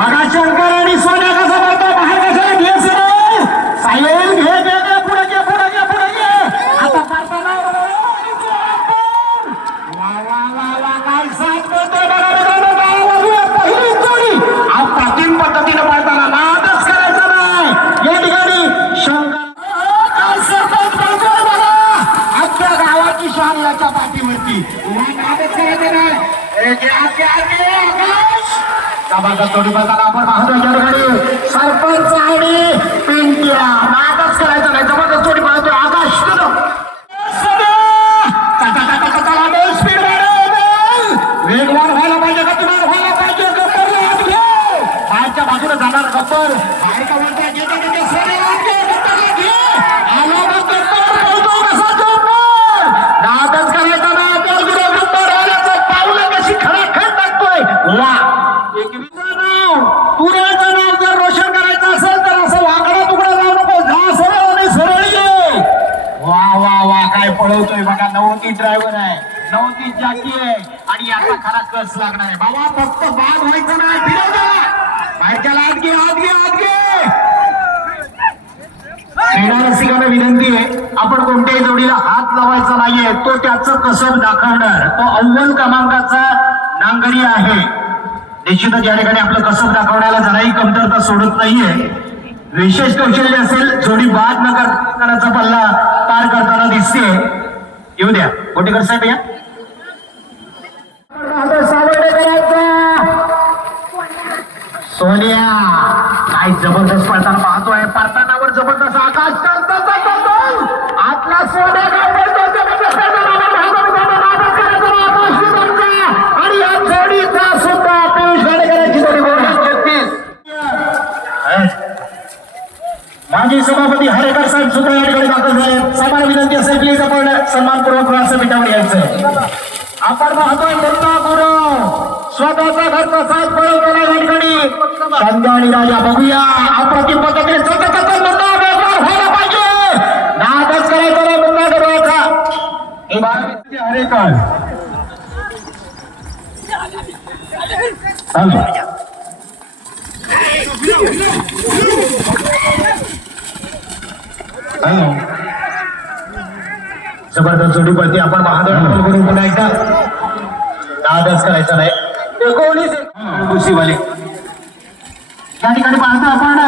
बघा शंकर आणि सोन्या कसा करतो बाहेर कशाला घे सर साहेब घे घे घे पुढे घे पुढे घे पुढे घे आता करताना वा वा वा वा काय साथ करतोय बघा बघा बघा आवाज पहिली जोडी आता तीन पद्धतीने पळताना नादच करायचा नाही या ठिकाणी शंकर काय गावाची शान याच्या पाठीवरती नादच करायचं नाही कामाचा जोडी आपण पाहतो ठिकाणी सरपंच आणि पिंट्या नाटक करायचं नाही. जबरदस्त जोडी पाहतोय. आकाश वेगवान व्हायला पाहिजे का? व्हायला पाहिजे गप्पर बाजूला जाणार गप्पर बाहेरच्या वरच्या गेटे गेटे सोने आत घे गप्परला घे आला मग गप्पर पळतो कसा गप्पर नादच करायचा ना तर गेलो गप्पर आल्याचं पावलं कशी खडाखड टाकतोय वा एकविसचं नाव तुऱ्याचं नाव जर रोशन करायचं असेल तर असं वाकडा तुकडा जाऊ नको जा सरळ आणि सरळ ये वा वा वा काय पळवतोय बघा नवती ड्रायव्हर आहे नवती जाकी आहे आणि याचा खरा कस लागणार आहे? बाबा फक्त बाद व्हायचं नाही. फिरव बाहेरच्याला आत घे आत घे आत घे! क्रीडा रसिकांना विनंती आहे आपण कोणत्याही जोडीला हात लावायचा नाहीये. तो त्याचं कसब दाखवणार. तो अव्वल क्रमांकाचा नांगरी आहे. निश्चितच या ठिकाणी आपलं कसब दाखवण्याला जराही कमतरता सोडत नाहीये. विशेष कौशल्य असेल जोडी बाद न करतानाचा पल्ला पार करताना दिसते. येऊ द्या. कोटेकर साहेब या. सोनिया काय जबरदस्त पडताना पाहतोय. पडतानावर जबरदस्त आकाश आतला सोन्या जबरदस्त म्हणजे आणि या जोडीचा सुद्धा पियुष जोडी माजी सभापती हरेकर साहेब सुद्धा या ठिकाणी दाखल झाले. समान विनंती असेल प्लीज आपण सन्मानपूर्वक व्यासपीठावर यायचं आपण पाहतोय मुन्ना गुरु स्वतःचा घरचा कसा पळवताना चंदाणी राजा बघूया. अप्रतिम पद्धतीने पाहिजे. नादच करायचा नाही मुन्ना करायचा हरे काळ हॅलो. जबरदस्त जोडीवरती आपण महादेव करून पुन्हा एकदा. करायचा नाही. एकोणीस खुशीवाले. या ठिकाणी पाहतो आपण.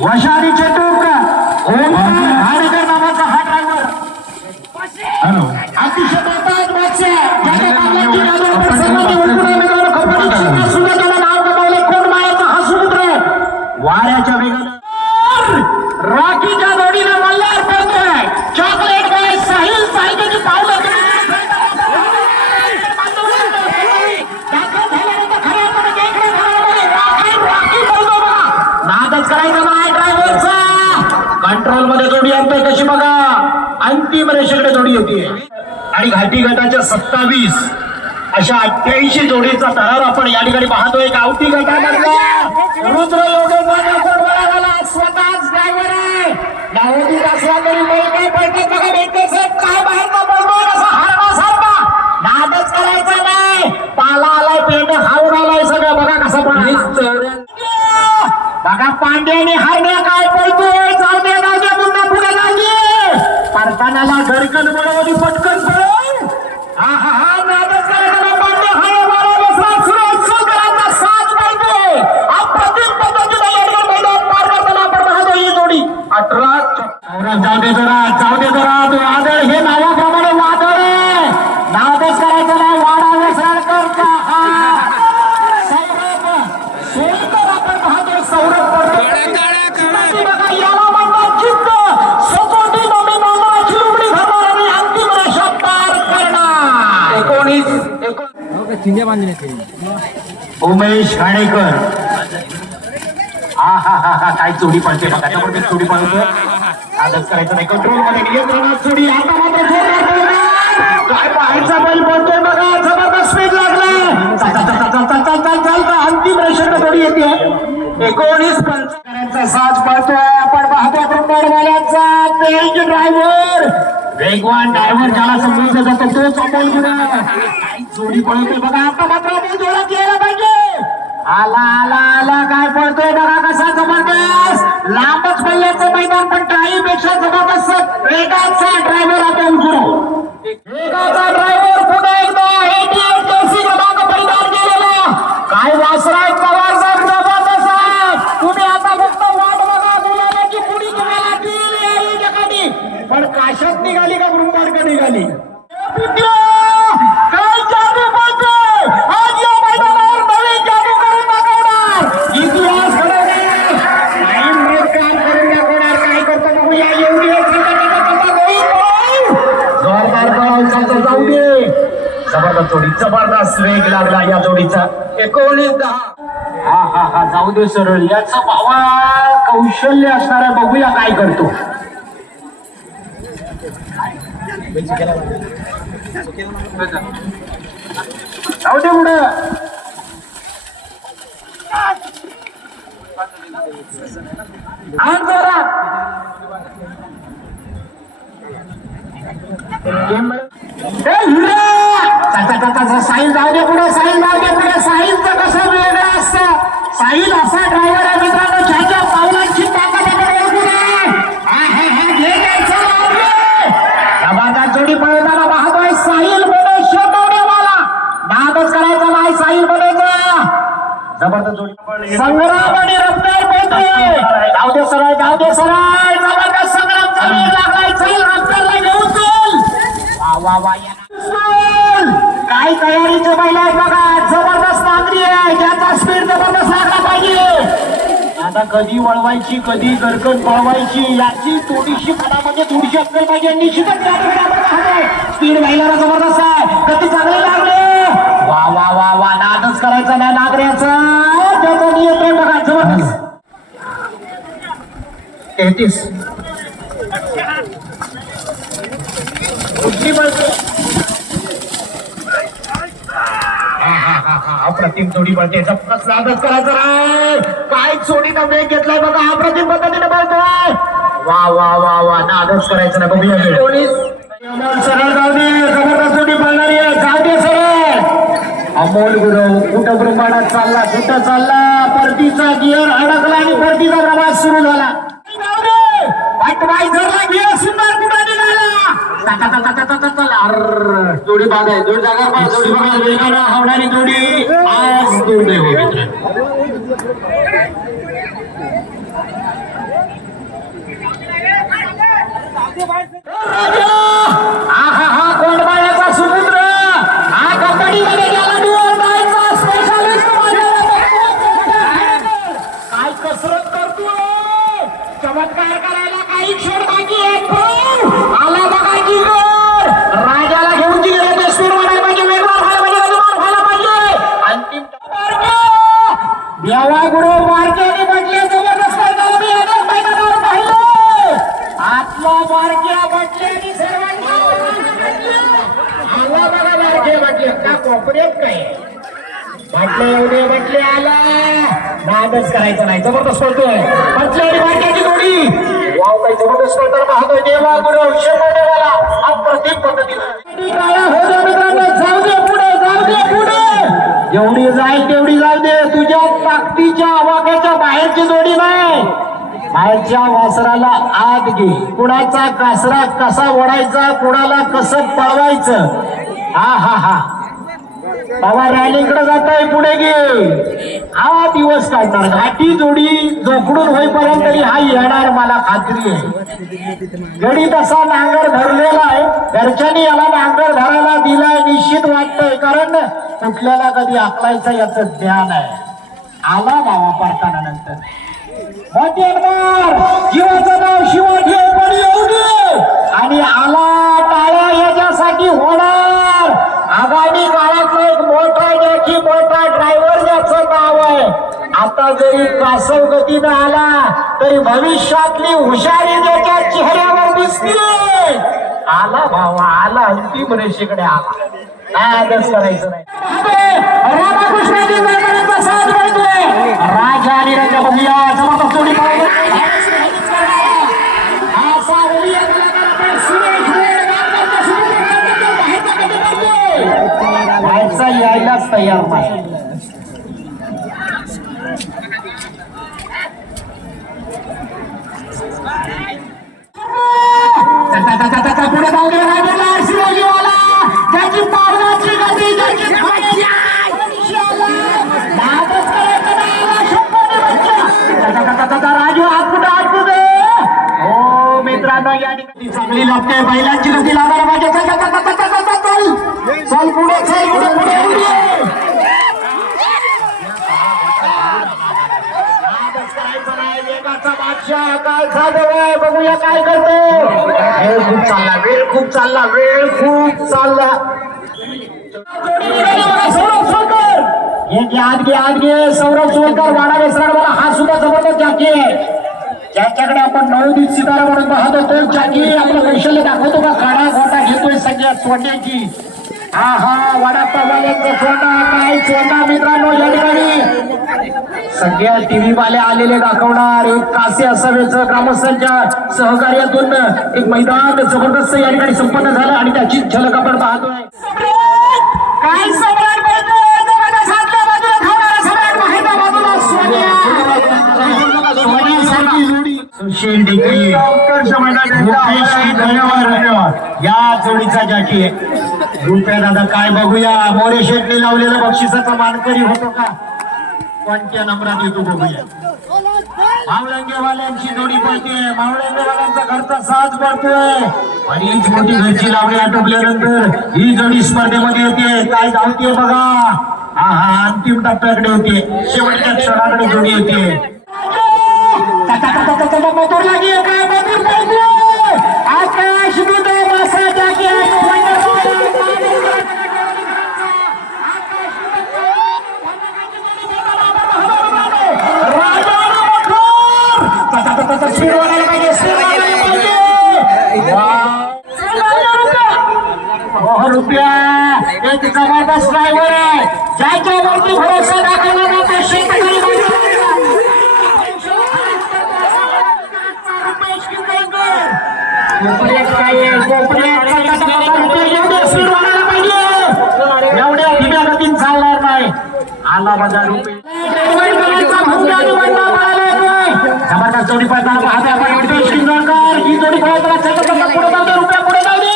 वशारी चटूक ओमकार नावाचा हा ड्रायव्हर हॅलो. अतिशय मोठा मॅच आहे ज्याच्या रेषेकडे जोडी येते. आणि घाटी गटाच्या सत्तावीस अशा अठ्ठ्याऐंशी जोडीचा थरार आपण या ठिकाणी पाहतोय. गावठी गटामधला रुद्र योगेश स्वतःच ड्रायव्हर आहे. गावठी असला तरी बैल काय पडतात बघा भेटते साहेब काय बाहेर पडतो असा हरवा सारखा नादच करायचा नाही. पाला आलाय पेंड हावून आलाय सगळं. बघा कसं बघा पांड्याने हारण्या काय मनाला गरकन बडवली पटकन बडव उमेश घाणेकर हा हा हा हा काय चोरी पडते बघा. चोरी पडतो आदत करायचं नाही. कंट्रोलमध्ये नियंत्रणात चोरी. आता मात्र काय पाहायचा बघा. जबरदस्त स्पीड लागला. अंतिम थोडी येते. एकोणीस पंचायत साथ पळतोय. आपण पाहतोय ड्रायव्हर वेगवान ड्रायव्हर ज्याला समजलं जातो तोच अमोल गुन्हा जोडी पळतोय बघा. आता मात्र अमोल जोडा केला पाहिजे. आला आला आला. काय पळतोय बघा कसा जबरदस्त. लांबच पल्ल्याचं मैदान पण पेक्षा जबरदस्त वेगाचा ड्रायव्हर आपण गुरु वेगाचा ड्रायव्हर पुन्हा एकदा. एटीएम जर्सी क्रमांक परिधान केलेला. काय वासराय पवार दे. जबरदस्त जोडी. जबरदस्त वेग लागला या जोडीचा. एकोणीस दहा. हा हा हा. जाऊ दे सरळ. याचा भावा कौशल्य असणार बघूया काय करतो. जाऊ दे पुढं आण जरा ए, हिरे! चा, चा, चा, चा, चा, साहिल जाऊ दे पुढे साहिल जाऊ दे पुढे साहिलचं कसं वेगळं असतं साहिल असा ड्रायव्हर आहे मित्रांनो ज्याच्या पावलांची ताकद आहे भरपूर आहे. हा, हा, हा, घे, घे, चल, आवडे. जबरदस्त जोडी पळवताना पाहतोय साहिल बने शेतवडेवाला नादच करायचा नाही साहिल बनेचा जबरदस्त जोडी संग्राम आणि रफ्तार पळतोय जाऊ दे सराय जाऊ दे सरळ जबरदस्त संग्राम चालू लागलाय. चल रफ्तारला घेऊन चल. वा वा वा काय तयारीचे बैल आहेत बघा. जबरदस्त नांगरी आहे. ज्याचा स्पीड जबरदस्त लागला पाहिजे. आता कधी वळवायची कधी गरकन पळवायची याची थोडीशी मनामध्ये म्हणजे थोडीशी अक्कल पाहिजे. निश्चितच स्पीड बैलाला जबरदस्त आहे. गती चांगली लागले. वा वा वा वा. नादच करायचा नाही नागऱ्याचा. त्याचा बघा जबरदस्त तेहतीस कुठली अप्रतिम जोडी बळते. जबरदस्त स्वागत करा जरा. काय जोडीनं वेग घेतलाय बघा. अप्रतिम पद्धतीने बळतोय. वा वा वा वा. नादच करायचं ना बघूया अमोल सरळ जाऊ दे जबरदस्त जोडी पळणारी आहे जाऊ दे सरळ अमोल गुरव कुठं ब्रह्मांडात चालला? कुठं चालला? परतीचा गिअर अडकला आणि परतीचा प्रवास सुरू झाला. जोडी बाद आहे. जोडी जागा बाद. जोडी बघा वेगानं हावणारी जोडी. आज दुर्दैव मित्रांनो. कोपऱ्यात काय म्हटले एवढे म्हटले आला. नादच करायचं नाही. जबरदस्त पळतोय म्हटले आणि मार्ग्याची जोडी. वाव काही जबरदस्त पळताना पाहतोय देवा गुरु शंभर देवाला अप्रतिम पद्धतीनं. जाऊ दे पुढे जाऊ दे पुढे. जेवढी जाईल तेवढी जाऊ दे. तुझ्या ताकदीच्या आवाक्याच्या बाहेरची जोडी नाही. बाहेरच्या वासराला आत घे. कुणाचा कासरा कसा ओढायचा कुणाला कसं पळवायचं? हा हा हा. बाबा रॅलीकडे जाताय पुढे गे हा दिवस काय घाटी जोडी जोकडून होईपर्यंत तरी हा येणार मला खात्री आहे. गडी तसा नांगर धरलेला आहे. घरच्यांनी याला नांगर धरायला दिलाय निश्चित वाटतंय. कारण कुठल्याला कधी आकलायचं याचं ज्ञान आहे. आला बाबा पडताना नंतर. जीवाचं नाव शिवा ठेव पण येऊ दे आणि आला टाळा याच्यासाठी होणार आगामी काळातला एक मोठा ज्याची मोठा ड्रायव्हर ज्याचं नाव आहे आता जरी गतीनं आला तरी भविष्यातली हुशारी त्याच्या चेहऱ्यावर दिसते आला भावा आला. अंतिम रेषेकडे आला. काय आदर्श करायचं नाही. राजा आणि राजा बघूया जबरदस्त जोडी पाहिजे. असा उडीया आता राजू आपूट आजू दे हो मित्रांनो या ठिकाणी चांगली लागते बैलांची गती लागायला पाहिजे चल चल चल चल चल चल पुढे चल पुढे पुढे बघूया काय करतो. चालला वेळ खूप चालला. वेळ खूप चालला. घे आत घे आत घे सौरभ सोनकर वाडा वेसराड हा सुद्धा जबरदस्त जाकी आहे ज्याच्याकडे आपण नवोदित सितारा म्हणून पाहतो तो जाकी आपलं कौशल्य दाखवतो का? काढा घोटा घेतोय सगळ्या सोन्याची. हा हा वाडा पवाल्यांचा सोना काय सोना मित्रांनो या ठिकाणी. सगळ्या टीव्ही वाले आलेले दाखवणार. एक कासे असावेचं ग्रामस्थांच्या सहकार्यातून एक मैदान जबरदस्त या ठिकाणी संपन्न झालं आणि त्याची झलक आपण पाहतोय. जोडीचा जाकी आहे रुपया दादा काय बघूया मोरे शेटने लावलेला बक्षिसाचा मानकरी होतो का कोणत्या नंबरात येतो बघूया मावळंगेवाल्यांची जोडी पळते मावळंगेवाल्यांचा खर्च साज पडतोय आणि हीच मोठी घरची लावली आटोपल्यानंतर ही जोडी स्पर्धेमध्ये येते काय धावते बघा हा हा अंतिम टप्प्याकडे होते शेवटच्या क्षणाकडे जोडी येते मोटर लागी आकाश रुपया एक जबरदस्त ड्रायव्हर आहे ज्याच्यावरती भरोसा दाखवला जातो शेतकरी कोपऱ्यात काय आहे? कोपऱ्यात पाहिजे. एवढ्या धीम्या चालणार नाही आला बघा रुपये जबरदस्त जोडी पळताना पाहते आपण विठ्ठल किंजळकर. ही जोडी पळताना छत्रपती पुढे जाऊ दे रुपया पुढे जाऊ दे.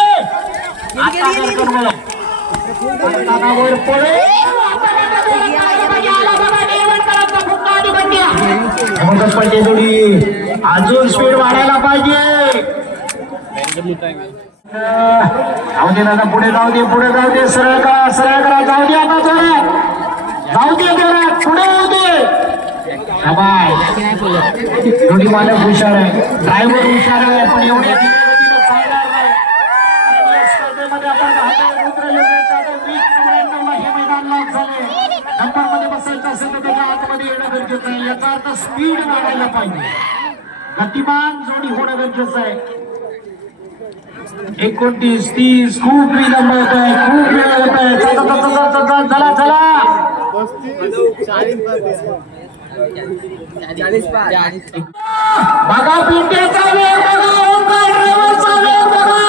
आता करतो बघा. पळताना वर पुढे. जबरदस्त पाहिजे जोडी. अजून स्पीड वाढायला पाहिजे. जाऊ दे दादा पुढे जाऊ दे पुढे जाऊ दे. सरळ करा सरळ करा. जाऊ दे आता जाऊ दे जाऊ दे पुढे जाऊ दे. बाय जोडी मालक हुशार आहे ड्रायव्हर हुशार आहे पण एवढ्या चालणार नाही स्पर्धेमध्ये आपण वीस चौऱ्याण्णवला हे मैदान झाले नंबरमध्ये बसायचं असेल तर त्याच्या आतमध्ये येणं गरजेचं आहे याचा अर्थ स्पीड वाढायला पाहिजे गतिमान जोडी होणं गरजेचं आहे एकोणतीस तीस खूप विलंब होत आहे खूप विलंब होत आहे चला, चला, चला, बघा पिंट्याचा वेग बघा ओंकार बघा.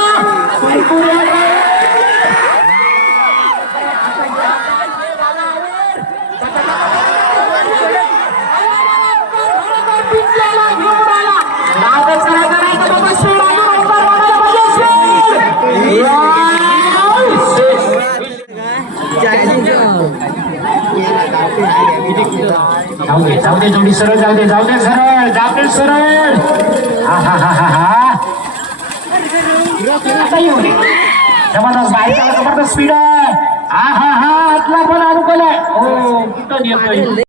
जाऊ दे जाऊ दे जोडी सरळ जाऊ दे जाऊ दे सरळ जाऊ दे सरळ. हा हा हा हा हा. दे जबरदस्त बाईकला जबरदस्त स्पीड आहे. हा हा हा आतला पण अनुकूल आहे हो कुठं येतोय